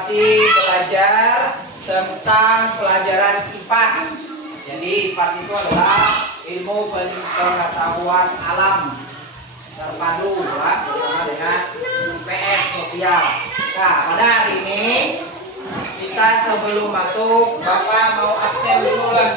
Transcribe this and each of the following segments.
masih belajar tentang pelajaran IPAS. Jadi IPAS itu adalah ilmu pengetahuan alam terpadu bersama dengan PS sosial. Nah, pada hari ini kita sebelum masuk, Bapak mau absen dulu lah.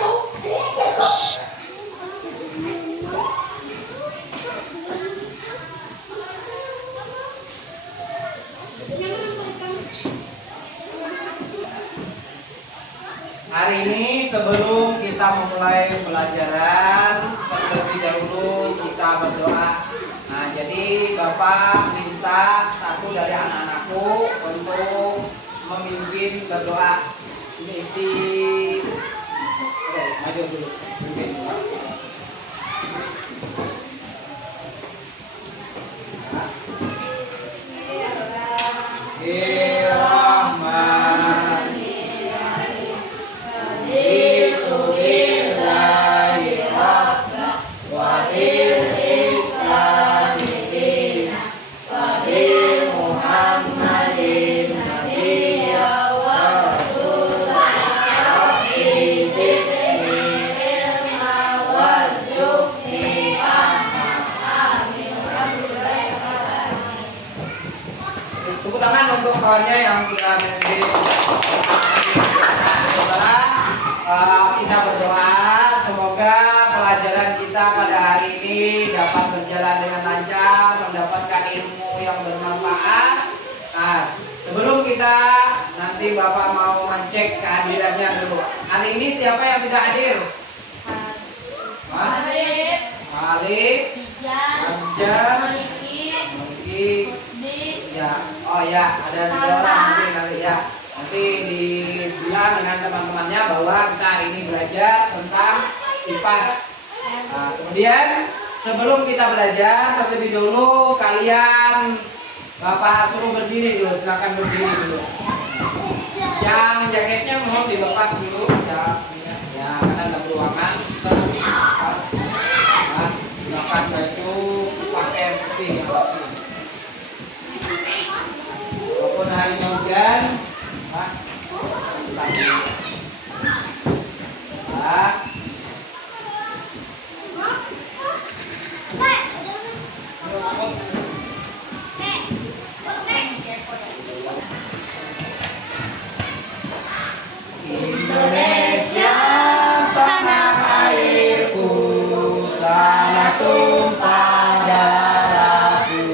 Hari ini sebelum kita memulai pelajaran, terlebih dahulu kita berdoa. Nah, jadi Bapak minta satu dari anak-anakku untuk memimpin berdoa. Ini isi, maju dulu, pimpin dulu. Tepuk tangan untuk kawannya yang sudah memimpin. Setelah kita berdoa, semoga pelajaran kita pada hari ini dapat berjalan dengan lancar, mendapatkan ilmu yang bermanfaat. Nah, sebelum kita nanti Bapak mau mengecek kehadirannya dulu. Hari ini siapa yang tidak hadir? Malik, Hamzah, Maliki, ya, oh ya, ada 2 orang mungkin kali ya. Nanti dibilang dengan teman-temannya bahwa kita hari ini belajar tentang IPAS. Nah, kemudian sebelum kita belajar, terlebih dulu kalian Bapak suruh berdiri dulu, silakan berdiri dulu. Yang jaketnya mohon dilepas dulu, ya karena ada ruangan. Nah, silakan baju pakai putih yang rapi. Walaupun harinya hujan, Indonesia tanah airku, tanah tumpah darahku.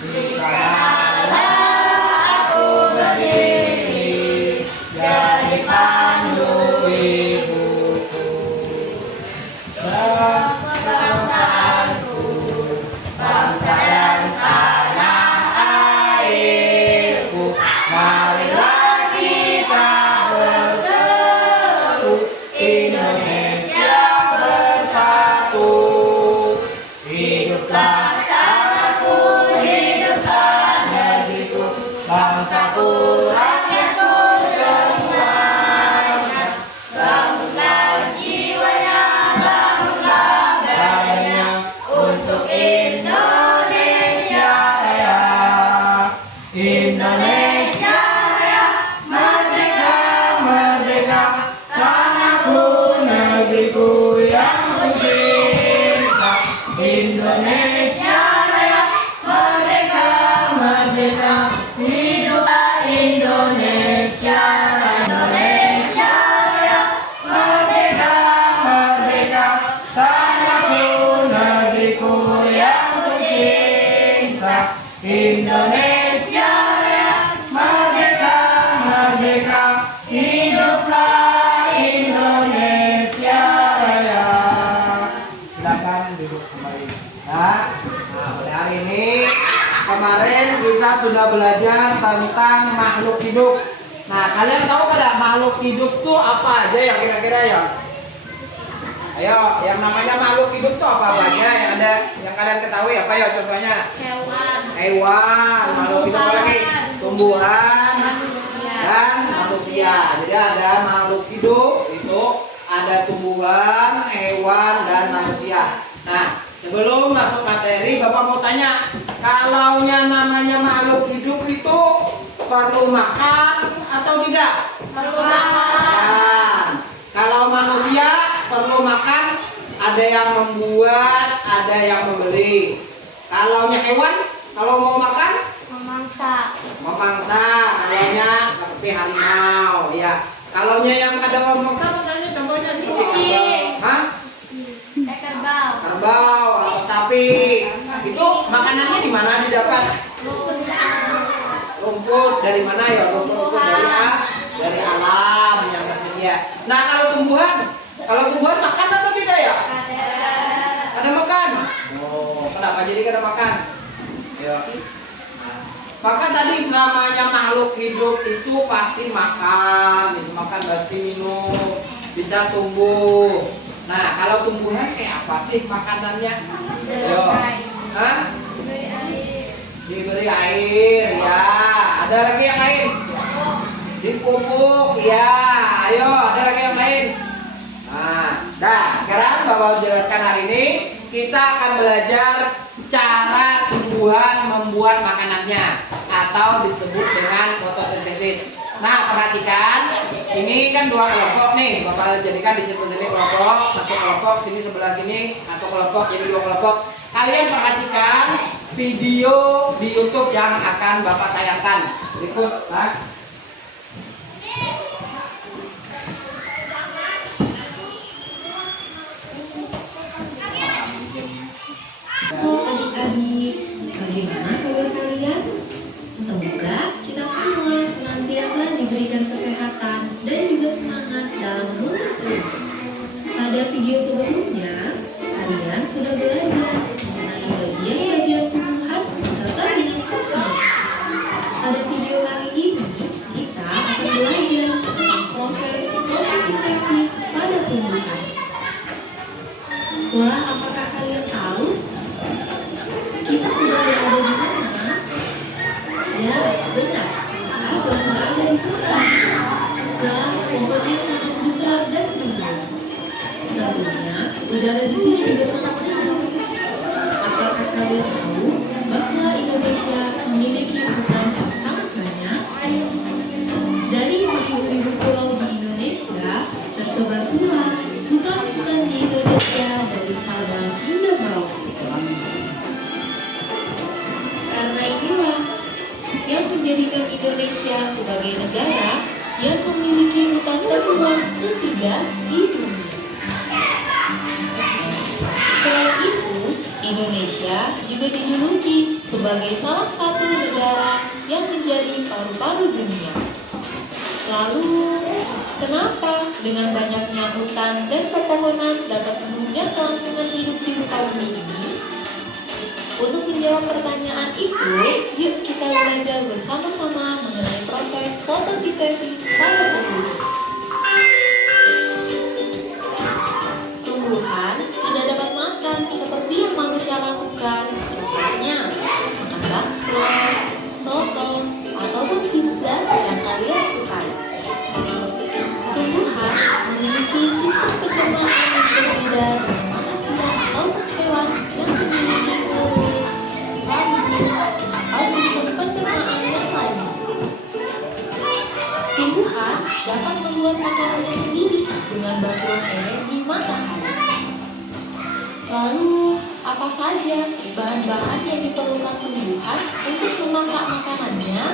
Di sanalah aku berdiri, jadi pandu ibuku. Bangsaanku, bangsa dan tanah airku, marilah kita berseru, Indonesia bersatu. Hiduplah tanahku, hiduplah negeriku, bangsaku, rakyatku semuanya. Bangunlah jiwanya, bangunlah badannya, untuk Indonesia Raya. Indonesia Raya, merdeka, merdeka, tanahku, negeriku yang kucinta. Indonesia Raya, merdeka, merdeka, hiduplah Indonesia Raya. Indonesia Raya, merdeka, merdeka, tanahku, negeriku yang kucinta. Indonesia Raya, merdeka, merdeka, hiduplah Indonesia Raya. Silakan duduk kembali. Nah, pada hari ini kemarin kita sudah belajar tentang makhluk hidup. Nah, kalian tahu nggak makhluk hidup tuh apa aja ya kira-kira ya? Ayo, yang namanya makhluk hidup tuh apa aja yang ada yang kalian ketahui apa ya contohnya? Hewan, makhluk hidup apa lagi? Tumbuhan dan manusia. Jadi ada makhluk hidup itu ada tumbuhan, hewan dan manusia. Nah, sebelum masuk materi, Bapak mau tanya, kalaunya namanya makhluk hidup itu perlu makan atau tidak? Perlu makan. Nah, kalau manusia perlu makan, ada yang membuat, ada yang membeli. Kalau hewan, kalau mau makan, Memangsa. kalaunya seperti harimau, ya. Kalaunya yang ada memangsa, misalnya contohnya seperti Kucing. Hah? Kerbau. Kerbau atau sapi. Itu makanannya di mana didapat? Rumput dari mana ya? Rumput itu dari alam yang tersedia. Nah, kalau tumbuhan makan atau tidak ya? Ada makan. Oh, kenapa jadi kada makan? Ya. Maka tadi namanya makhluk hidup itu pasti makan, pasti minum, bisa tumbuh. Nah, kalau tumbuhan kayak apa sih makanannya? Yo. Hah? Diberi air, ya. Ada lagi yang lain? Dipupuk, ya. Ayo, ada lagi yang lain? Nah, sekarang Bapak jelaskan hari ini kita akan belajar cara tumbuhan membuat makanannya atau disebut dengan fotosintesis. Nah, perhatikan, ini kan dua kelompok nih. Bapak jadikan di sini kelompok, satu kelompok, sini sebelah sini, satu kelompok, jadi dua kelompok. Kalian perhatikan video di YouTube yang akan Bapak tayangkan. Berikut, nah. Adik-adik, bagaimana kabar kalian? Semoga kita semua senantiasa diberikan kesehatan dan juga semangat dalam menuntut ilmu. Pada video sebelumnya, kalian sudah belajar mengenai bagian-bagian tumbuhan beserta dengan fungsinya. Pada video kali ini, kita akan belajar tentang proses fotosintesis pada tumbuhan. Wah, apakah kalian tahu? Kita sedang berada di mana? Ya, benar. Kita sedang berada di hutan. Dan pohonnya sangat besar dan rimbun. Tentunya, udara di sini juga sangat sejuk. Apakah kalian tahu bahwa Indonesia memiliki hutan yang sangat banyak? Dari beribu-ribu pulau di Indonesia, tersebar pula hutan-hutan di Indonesia dari Sabang hingga Merauke. Karena inilah yang menjadikan Indonesia sebagai negara yang memiliki hutan terluas ketiga di dunia. Selain itu, Indonesia juga dijuluki sebagai salah satu negara yang menjadi paru-paru dunia. Lalu, kenapa dengan banyaknya hutan dan pepohonan dapat menunjang kelangsungan hidup di muka bumi ini? Untuk menjawab pertanyaan itu, yuk kita belajar bersama-sama mengenai proses fotosintesis pada tumbuhan. Tumbuhan tidak dapat makan seperti yang manusia lakukan, contohnya makan bakso, soto, ataupun pizza yang kalian sukai. Tumbuhan memiliki sistem pencernaan yang berbeda dengan manusia ataupun hewan yang memiliki mulut, lambung, atau sistem pencernaan yang lain. Tumbuhan dapat membuat makanannya sendiri dengan bantuan energi matahari. Lalu, apa saja bahan-bahan yang diperlukan tumbuhan untuk memasak makanannya?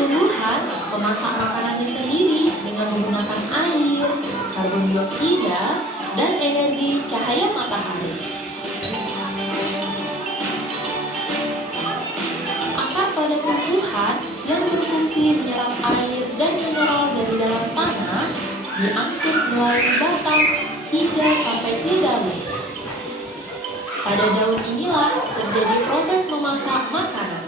Tumbuhan memasak makanannya sendiri dengan menggunakan air, karbon dioksida, dan energi cahaya matahari. Akar pada tumbuhan yang berfungsi menyerap air dan mineral dari dalam tanah diangkut melalui batang hingga sampai ke daun. Pada daun inilah terjadi proses memasak makanan.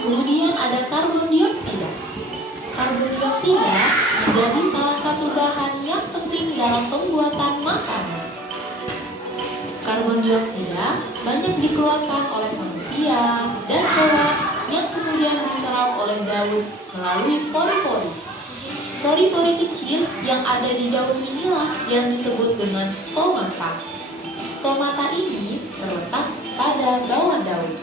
Kemudian ada karbon dioksida. Karbon dioksida menjadi salah satu bahan yang penting dalam pembuatan makanan. Karbon dioksida banyak dikeluarkan oleh manusia dan hewan yang kemudian diserap oleh daun melalui pori-pori. Pori-pori kecil yang ada di daun inilah yang disebut dengan stomata. Stomata ini terletak pada bawah daun.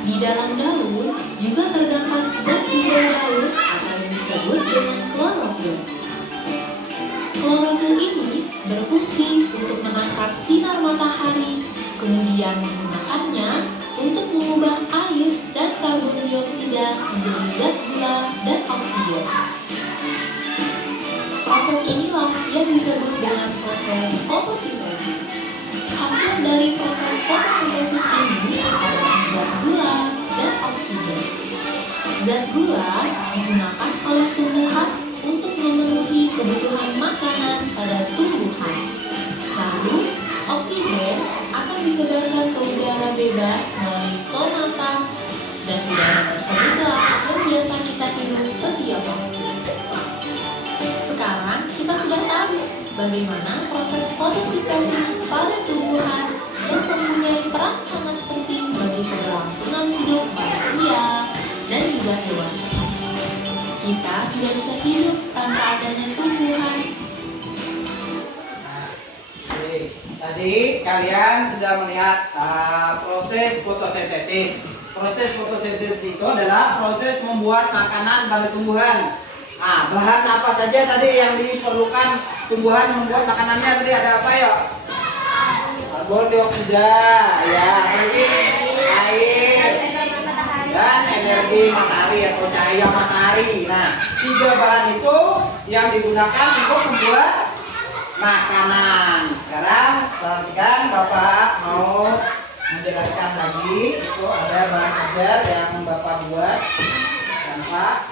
Di dalam daun juga terdapat zat hijau daun atau yang disebut dengan klorofil. Klorofil ini berfungsi untuk menangkap sinar matahari, kemudian menggunakannya untuk mengubah air dan karbon dioksida menjadi zat gula dan oksigen. Proses inilah yang disebut dengan proses fotosintesis. Hasil dari proses fotosintesis ini adalah zat gula dan oksigen. Zat gula digunakan oleh tumbuhan untuk memenuhi kebutuhan makanan pada tumbuhan. Lalu, oksigen akan disebarkan ke udara bebas melalui stomata, dan udara tersebutlah yang biasa kita hirup setiap hari. Sekarang kita sudah tahu bagaimana proses fotosintesis pada tumbuhan yang mempunyai peran sangat penting bagi keberlangsungan hidup manusia dan juga hewan. Kita tidak bisa hidup tanpa adanya tumbuhan. Oke, tadi kalian sudah melihat proses fotosintesis. Proses fotosintesis itu adalah proses membuat makanan pada tumbuhan. Bahan apa saja tadi yang diperlukan tumbuhan membuat makanannya tadi ada apa ya? Karbon dioksida, ya, lagi air, dan energi matahari atau cahaya matahari. Nah, 3 bahan itu yang digunakan untuk membuat makanan. Sekarang perhatikan, Bapak mau menjelaskan lagi. Itu ada bahan ajar yang Bapak buat tanpa.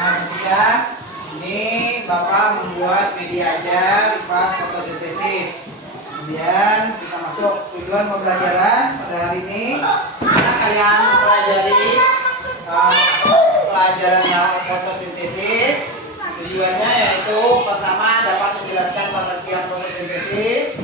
Nah, ketika ini Bapak membuat media ajar pas fotosintesis. Kemudian kita masuk tujuan pembelajaran pada hari ini. Karena kalian mempelajari pelajaran fotosintesis. Tujuannya yaitu pertama dapat menjelaskan pengertian fotosintesis.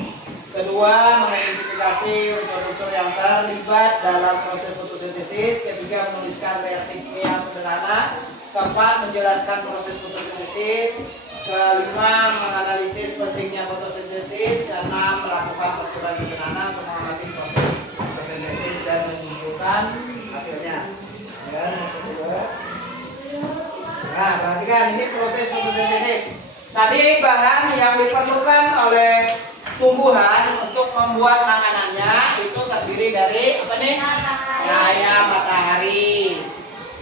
Kedua, mengidentifikasi unsur-unsur yang terlibat dalam proses fotosintesis. Ketiga, menuliskan reaksi kimia sederhana. Keempat, menjelaskan proses fotosintesis. Kelima, menganalisis pentingnya fotosintesis. Keenam, melakukan percobaan sederhana untuk mengamati proses fotosintesis dan menyimpulkan hasilnya. Nah, perhatikan ini proses fotosintesis. Tadi bahan yang diperlukan oleh tumbuhan untuk membuat makanannya itu terdiri dari apa nih? Cahaya matahari.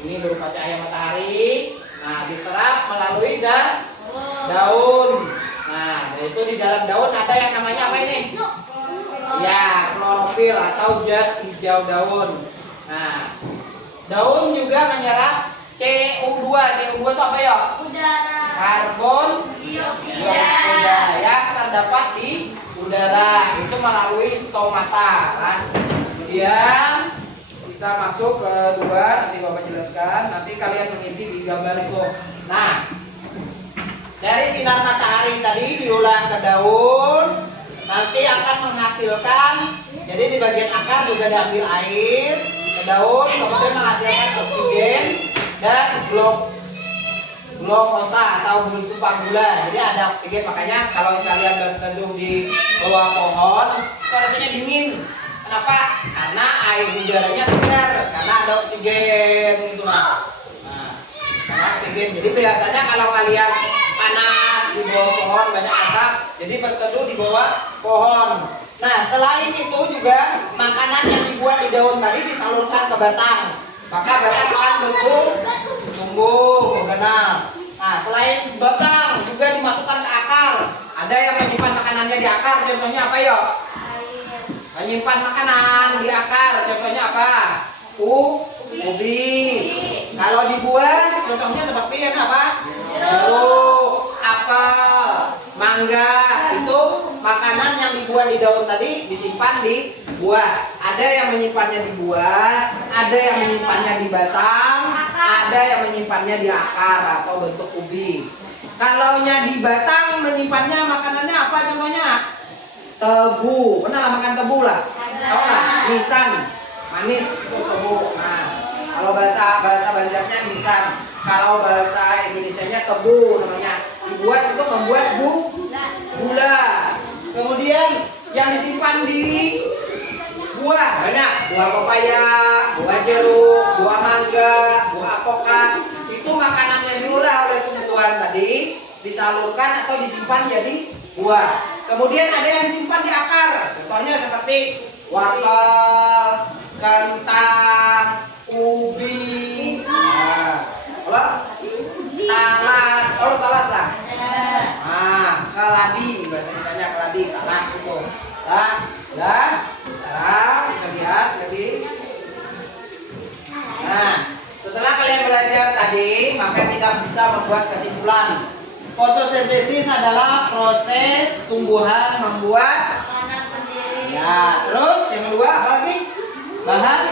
Ini berupa cahaya matahari. Nah, diserap melalui daun. Nah, itu di dalam daun ada yang namanya apa ini? Ya, klorofil atau zat hijau daun. Nah, daun juga menyerap CO2. CO2 itu apa ya? Udara. Karbon dioksida yang terdapat di udara itu melalui stomata. Nah, kemudian kita masuk ke 2, nanti Bapak jelaskan, nanti kalian mengisi di gambar itu. Nah, dari sinar matahari tadi diolah ke daun, nanti akan menghasilkan, jadi di bagian akar juga diambil air ke daun, kemudian menghasilkan oksigen dan glukosa atau tumpah gula. Jadi ada oksigen, makanya kalau kalian berteduh di bawah pohon, itu rasanya dingin. Kenapa? Karena air udaranya segar, karena ada oksigen gitu lah. Nah, karena oksigen. Jadi biasanya kalau kalian panas di bawah pohon banyak asap, jadi berteduh di bawah pohon. Nah, selain itu juga makanan yang dibuat di daun tadi disalurkan ke batang, maka batang akan tumbuh, benar. Nah, selain batang juga dimasukkan ke akar. Ada yang menyimpan makanannya di akar, contohnya apa ya? Menyimpan makanan di akar, contohnya apa? Ubi. Kalau dibuat, contohnya seperti yang apa? Jeruk, apel, mangga. Itu makanan yang dibuat di daun tadi disimpan di buah. Ada yang menyimpannya di buah, ada yang menyimpannya di batang, ada yang menyimpannya di akar atau bentuk ubi. Kalau di batang menyimpannya makanannya apa contohnya? Tebu. Pernah lah makan tebu lah? Tahu lah? nisan, manis itu tebu. Nah, kalau bahasa Banjarnya nisan, kalau bahasa Indonesianya tebu namanya. Dibuat untuk membuat gula. Kemudian yang disimpan di buah banyak, buah pepaya, buah jeruk, buah mangga, buah apokat. Itu makanan yang diolah oleh tumbuhan tadi, disalurkan atau disimpan jadi buah. Kemudian ada yang disimpan di akar. Contohnya seperti wortel, kentang, ubi. Nah, kalau talas, kalau talas lah. Nah, keladi, bahasa kitanya keladi, talas itu. Nah, udah. Nah, kita lihat lagi. Nah, setelah kalian belajar tadi, maka kita bisa membuat kesimpulan. Fotosintesis adalah proses tumbuhan membuat makanan sendiri. ya, terus yang kedua apa lagi? Bahan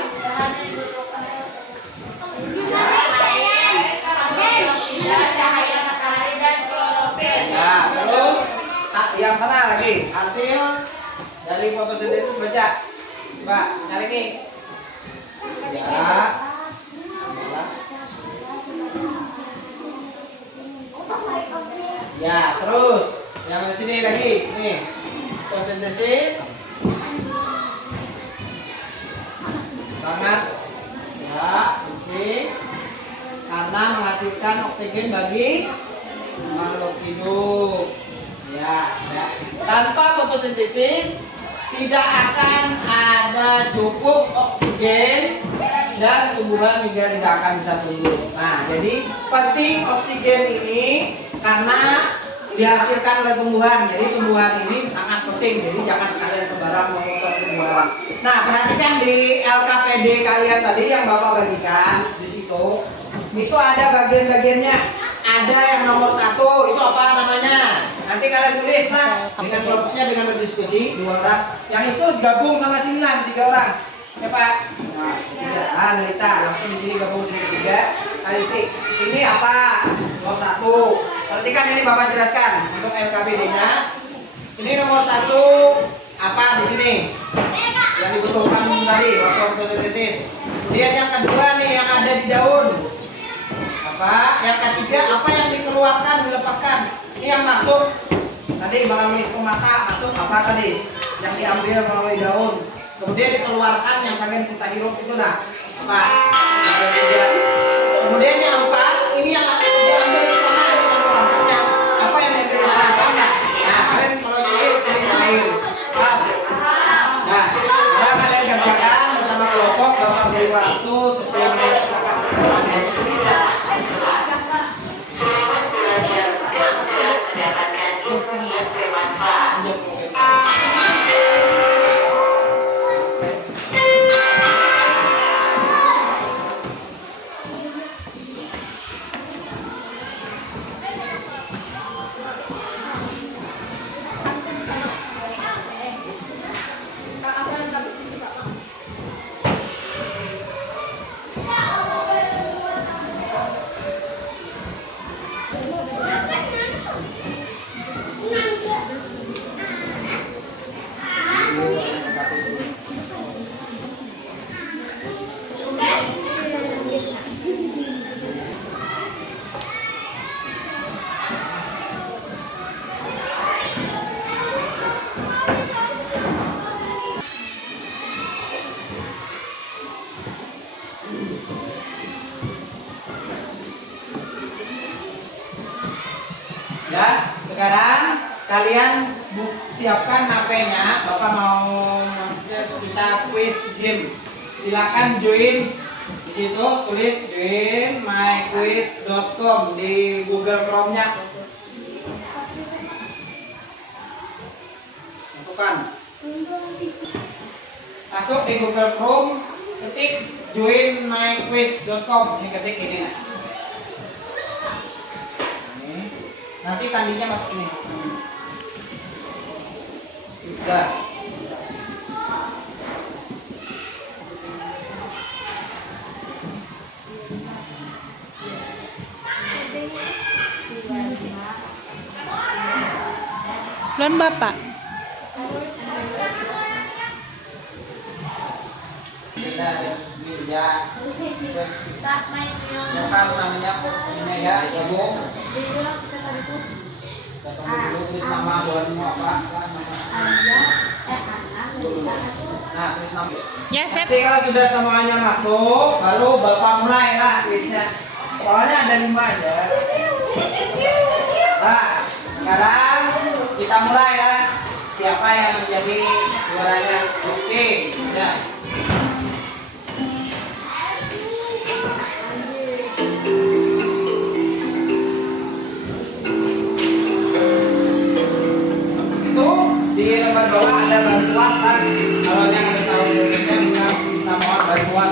Bahan yang dibutuhkan cahaya matahari dan klorofil. ya, terus yang sana lagi hasil dari fotosintesis baca. Coba cari nih. Ya. Ya, terus yang di sini lagi nih. Fotosintesis sangat ya, oke. Karena menghasilkan oksigen bagi makhluk hidup. Ya, ya. Tanpa fotosintesis tidak akan ada cukup oksigen dan tumbuhan juga tidak akan bisa tumbuh. Nah, jadi penting oksigen ini karena dihasilkan oleh tumbuhan. Jadi tumbuhan ini sangat penting. Jadi jangan kalian sembarang memotong tumbuhan. Nah, perhatikan di LKPD kalian tadi yang Bapak bagikan di situ. Itu ada bagian-bagiannya. Ada yang nomor 1, itu apa namanya? Nanti kalian tulis lah dengan kelompoknya dengan berdiskusi 2 orang. Yang itu gabung sama Sinan 3 orang. Ya Pak. Nah, 3. Ah, Nelita langsung di sini gabung sini 3. Alisi. Ini apa? Nomor 1. Perhatikan ini Bapak jelaskan untuk LKPD-nya. Ini nomor 1 apa di sini? Yang dibutuhkan tadi waktu fotosintesis. Kemudian yang kedua nih yang ada di daun. Apa? Yang ketiga apa yang dikeluarkan dilepaskan? Ini yang masuk tadi melalui stomata masuk apa tadi? Yang diambil melalui daun. Kemudian dikeluarkan yang sangat kita hirup itu nah. Apa? Yang ketiga. Kemudian yang 4 ini yang diambil di tanah ini nomor 4-nya. Apa yang diambil di tanah? Nah, kalian kalau tulis air. Paham? Nah, sekarang kalian kerjakan bersama kelompok. Bapak beri waktu 10 menit. Silakan. Ya, sekarang kalian siapkan HP-nya. Bapak mau kita quiz game. Silakan join di situ, tulis join myquiz.com di Google Chrome-nya. Masukkan. Masuk di Google Chrome, ketik join myquiz.com. Ini ketik ini. Nanti sandinya masuk ini. Udah. Belum Bapak. tidak ada minyak. Terus Tak main yang siapa namanya ini ya gabung. di dalam kita tadi tuh Ketemu dulu tulis nama buahmu apa nama. ada anak Nah tulis nama. Ya, Sep. Nanti kalau sudah semuanya masuk, baru bapak mulai lah kuisnya. Soalnya ada 5 aja. Nah, sekarang kita mulai ya. Siapa yang menjadi juaranya? Oke, sudah. Itu di lembar bawah ada bantuan kan? Kalau yang ada tahu Indonesia bisa minta mohon bantuan.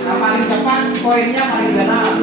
Yang paling cepat poinnya paling dalam.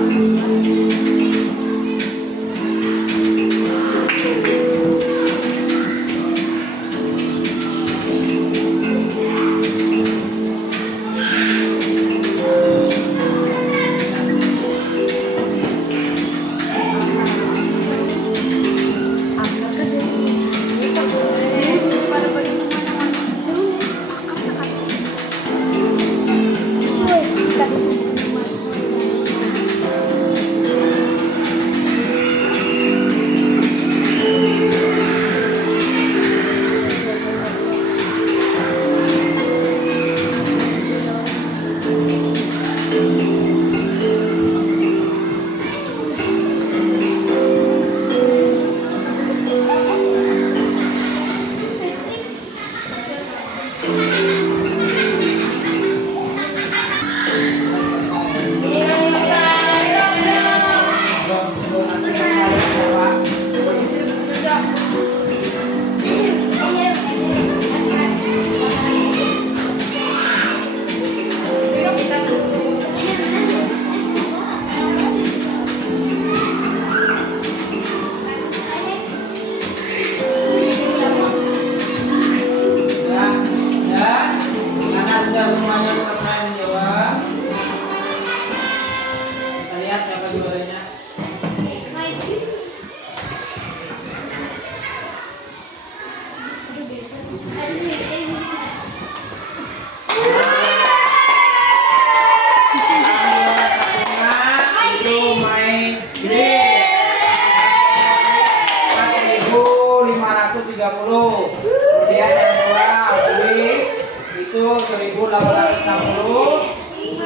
Kemudian yang kedua Alwi itu 1.860,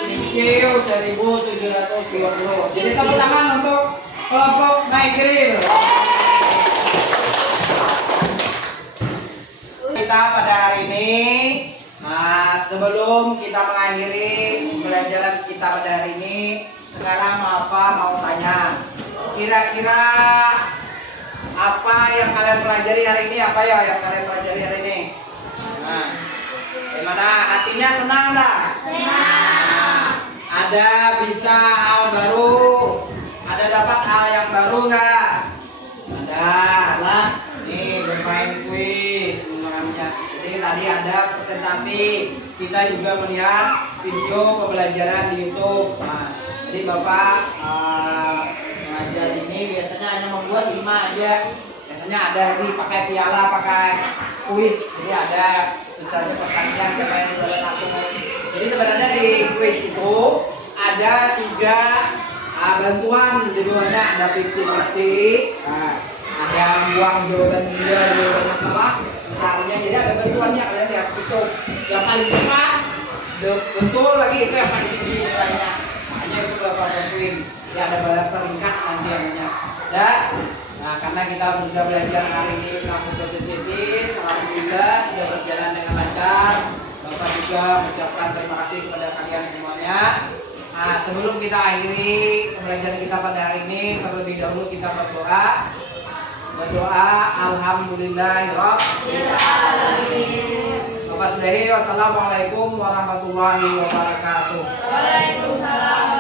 Minkyu 1.720. Jadi tepuk tangan untuk kelompok Migril. Kita pada hari ini, nah sebelum kita mengakhiri pembelajaran kita pada hari ini, sekarang mau tanya, kira-kira apa yang kalian pelajari hari ini? Apa ya yang kalian pelajari hari ini? Nah, gimana? Hatinya senang enggak? Senang. Ada bisa hal baru? Ada dapat hal yang baru enggak? Ada lah. Nih bermain kuis namanya. Jadi tadi ada presentasi. Kita juga melihat video pembelajaran di YouTube. Nah, jadi Bapak ngajar ini biasanya hanya membuat 5 aja. Biasanya ada nanti pakai piala, pakai kuis. Jadi ada terus ada pertandingan siapa yang juara 1. Jadi sebenarnya di kuis itu ada 3 bantuan di bawahnya, ada 50-50. Nah, ada buang jawaban 2 jawaban yang salah, sisanya. Jadi ada bantuannya, kalian lihat itu. Yang paling cepat betul lagi itu yang paling tinggi nilainya. Makanya itu Bapak bantuin. Ya ada peringkat nanti namanya. Dan nah karena kita sudah belajar hari ini tentang fotosintesis, alhamdulillah sudah berjalan dengan lancar. Bapak juga mengucapkan terima kasih kepada kalian semuanya. Nah, sebelum kita akhiri pembelajaran kita pada hari ini, terlebih dahulu kita berdoa. Alhamdulillahirabbil alamin. Bapak sudahi, wassalamualaikum warahmatullahi wabarakatuh. Waalaikumsalam.